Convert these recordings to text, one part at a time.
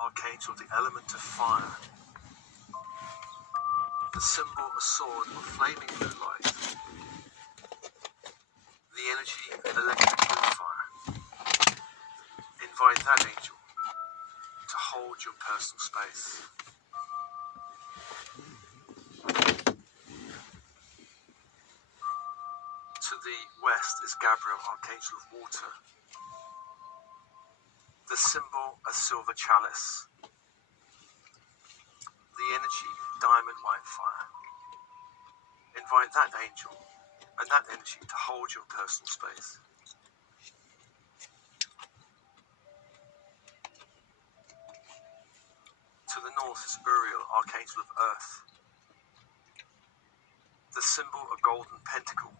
Archangel of the element of fire. The symbol, a sword of flaming blue light. The energy, electric blue fire. Invite that angel to hold your personal space. To the west is Gabriel, Archangel of water. The symbol, a silver chalice. The energy, diamond white fire. Invite that angel and that energy to hold your personal space. To the north is Uriel, Archangel of earth. The symbol, a golden pentacle.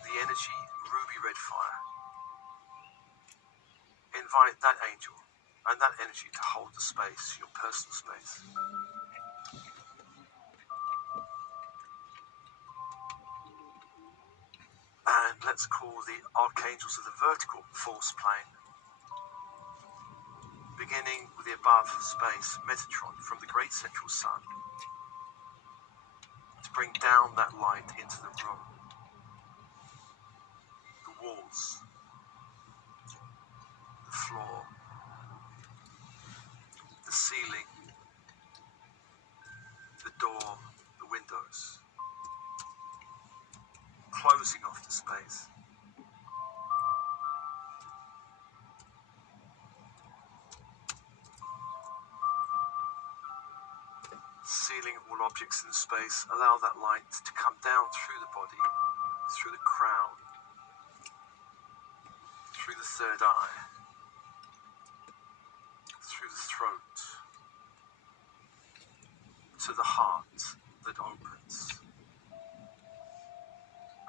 The energy, ruby red fire. Invite that angel and that energy to hold the space, your personal space. And let's call the archangels of the vertical force plane. Beginning with the above space, Metatron, from the great central sun, to bring down that light into the room, the walls, the floor, the ceiling, the door, the windows, closing off the space. Sealing all objects in space, allow that light to come down through the body, through the crown, through the third eye, through the throat, to the heart that opens,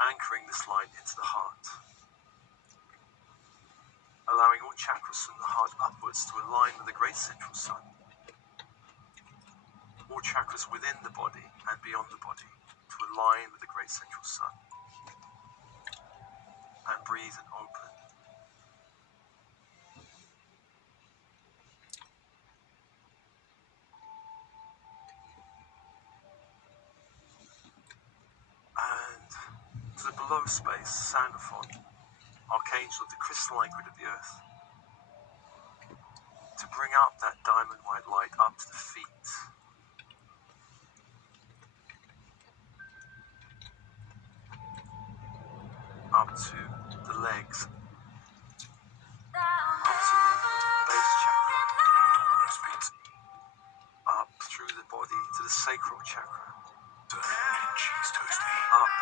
anchoring this light into the heart, allowing all chakras from the heart upwards to align with the great central sun. All chakras within the body and beyond the body to align with the great central sun. And breathe and open. And to the below space, Sandalphon, Archangel of the crystalline grid of the earth, to bring up that diamond white light up to the feet. Up to the legs, up to the base chakra, up through the body to the sacral chakra, up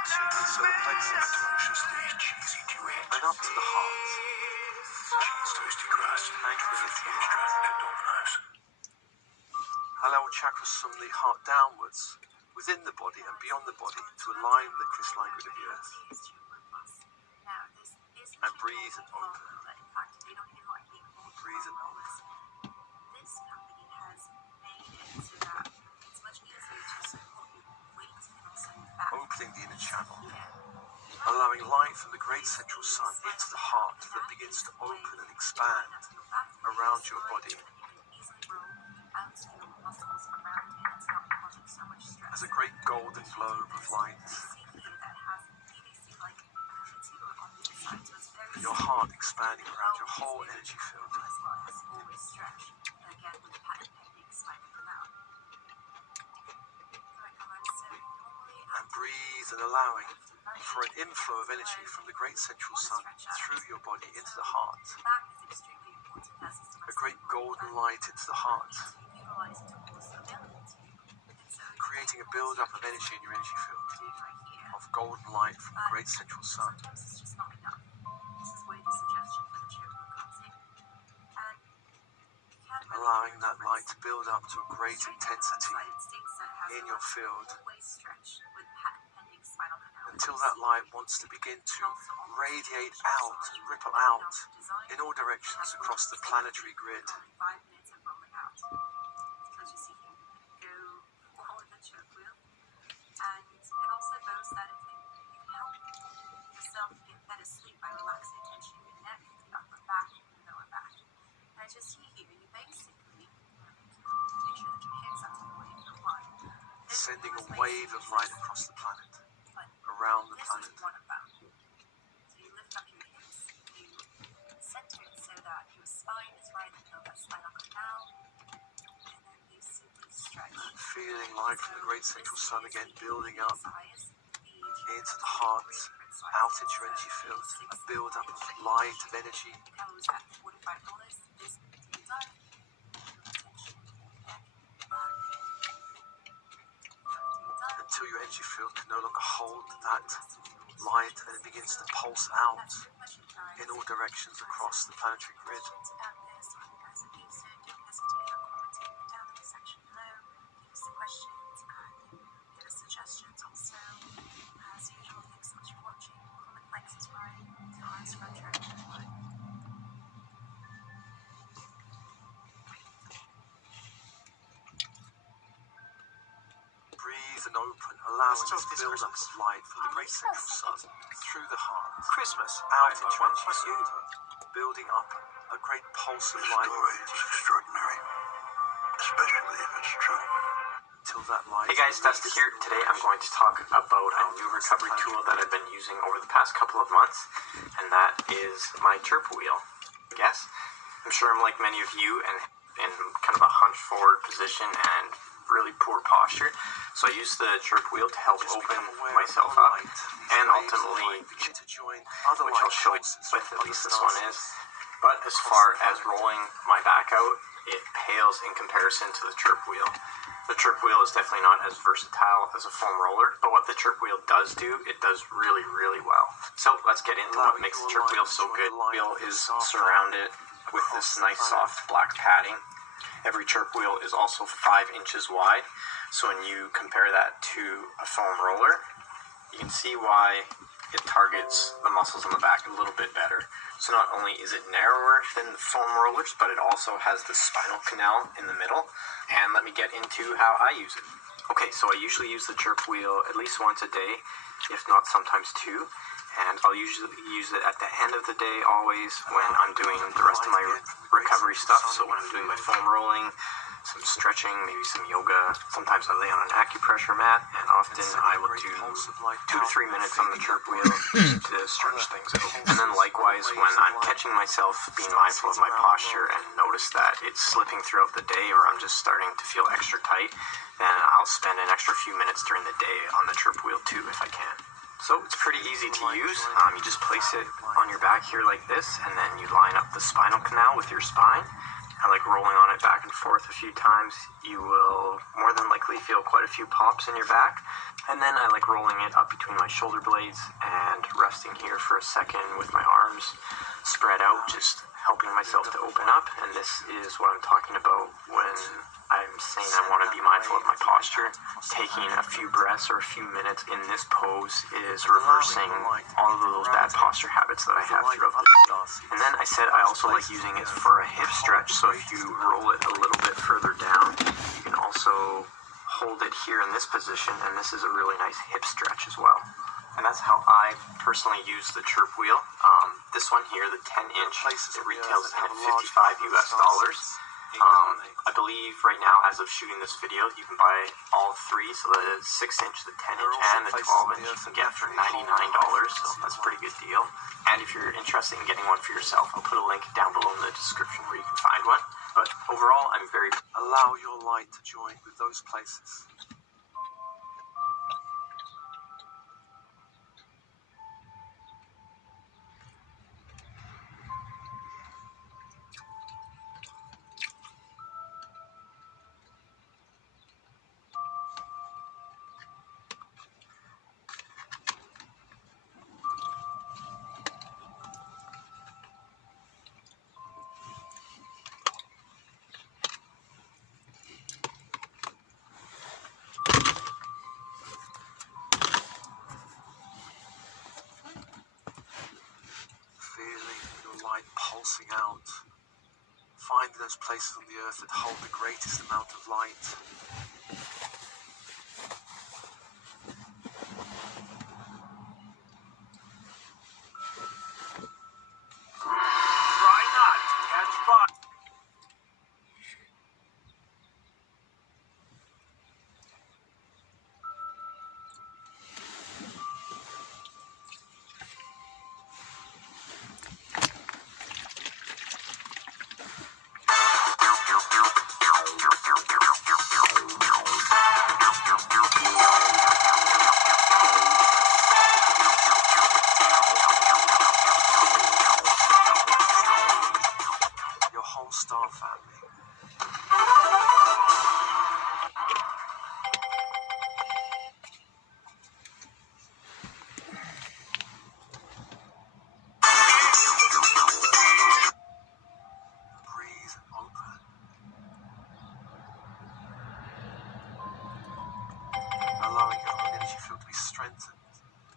to the solar plexus, and up to the heart, anchoring into the heart. Allow chakras from the heart downwards, within the body and beyond the body, to align with the crystalline grid of the earth. And breathe and open. Breathe and open. This company has made it so that it's much easier to support your weight and also your back. Opening the inner channel, allowing light from the great central sun into the heart that begins to open and expand around your body. As a great golden globe of light. Your heart expanding around your whole energy field. And breathe and allowing for an inflow of energy from the great central sun through your body into the heart. A great golden light into the heart. Creating a build-up of energy in your energy field. Of golden light from the great central sun. Allowing that light to build up to a great intensity in your field until that light wants to begin to radiate out and ripple out in all directions across the planetary grid. By relaxing tension in your neck, the upper back, and the lower back. And just see sending a wave of light across the planet, around the This planet. is one of them. So you lift up your hips, you center it so that your spine is right in the middle of that spinal canal, and then you simply stretch. Feeling light from the great central sun again building up Size, into the heart, out into your energy field, a build up of light, of energy. Close at $45. This to be done. Until your energy field can no longer hold that light and it begins to pulse out in all directions across the planetary grid. Suggestions also. As usual, thanks so much for watching. Comment, like, subscribe. Till our next friend. Breathe and open, allowing this build up of light from the great central sun through the heart, Christmas. out into your energy field, building up a great pulse of light. It's extraordinary, especially if it's true. Till that light. Hey guys, Dusty here. Today I'm going to talk about a new recovery tool that I've been using over the past couple of months, and that is my chirp wheel. I guess I'm sure I'm like many of you and in kind of a hunched forward position and really poor posture, so I use the chirp wheel to help open myself up and ultimately, which I'll show you with at least this one is. But as far as rolling my back out, it pales in comparison to the chirp wheel. The chirp wheel is definitely not as versatile as a foam roller, but what the chirp wheel does do, it does really, really well. So let's get into what makes the chirp wheel so good. The wheel is surrounded with this nice soft black padding. Every chirp wheel is also 5 inches wide, so when you compare that to a foam roller, you can see why it targets the muscles in the back a little bit better. So not only is it narrower than the foam rollers, but it also has the spinal canal in the middle. And let me get into how I use it. Okay, so I usually use the chirp wheel at least once a day, if not sometimes 2. And I'll usually use it at the end of the day always when I'm doing the rest of my recovery stuff. So when I'm doing my foam rolling, some stretching, maybe some yoga. Sometimes I lay on an acupressure mat, and often I will do 2 to 3 minutes on the chirp wheel to stretch things out. And then likewise, when I'm catching myself being mindful of my posture and notice that it's slipping throughout the day or I'm just starting to feel extra tight, then I'll spend an extra few minutes during the day on the chirp wheel too if I can. So it's pretty easy to use. You just place it on your back here like this, and then you line up the spinal canal with your spine. I like rolling on it back and forth a few times. You will more than likely feel quite a few pops in your back. And then I like rolling it up between my shoulder blades and resting here for a second with my arms spread out, just helping myself to open up. And this is what I'm talking about when I'm saying I want to be mindful of my posture. Taking a few breaths or a few minutes in this pose is reversing all of those bad posture habits that I have throughout the day. And then I said I also like using it for a hip stretch, so if you roll it a little bit further down, you can also hold it here in this position, and this is a really nice hip stretch as well. And that's how I personally use the chirp wheel. This one here, the 10-inch, it retails at $55 US. I believe right now, as of shooting this video, you can buy all 3, so the 6-inch, the 10-inch, and the 12-inch you can get for $99, so that's a pretty good deal. And if you're interested in getting one for yourself, I'll put a link down below in the description where you can find one. But overall, I'm very... Allow your light to join with those places. Light pulsing out. Find those places on the earth that hold the greatest amount of light. Try not to catch fire. star family. Breathe and open. Allowing your own energy field to be strengthened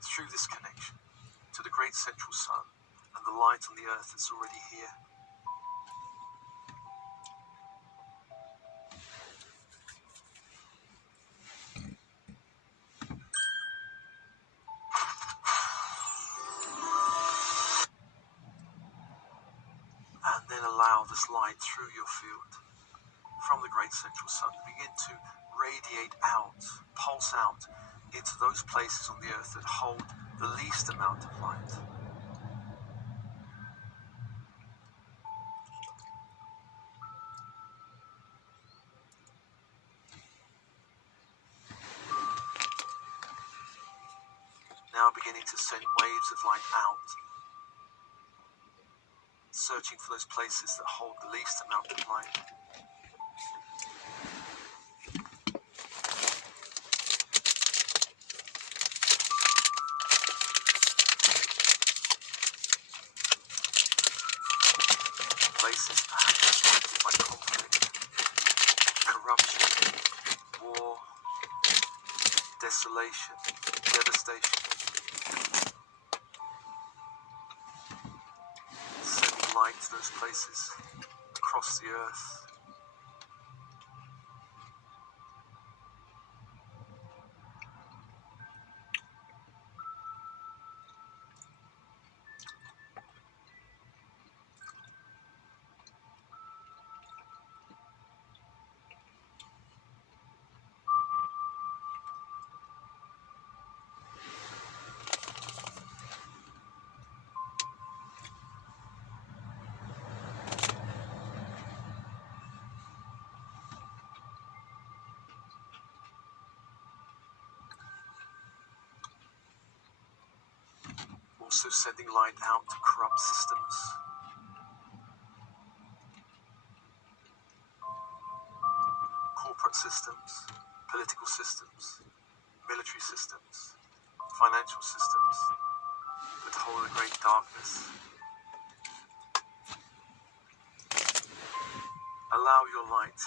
through this connection to the great central sun and the light on the earth that's already here. And then allow this light through your field from the great central sun to begin to radiate out, pulse out into those places on the earth that hold the least amount of light. Now beginning to send waves of light out, searching for those places that hold the least amount of light. Places perhaps affected by conflict, corruption, war, desolation, devastation. Sending light to those places across the earth. Also sending light out to corrupt systems. Corporate systems, political systems, military systems, financial systems that hold a great darkness. Allow your light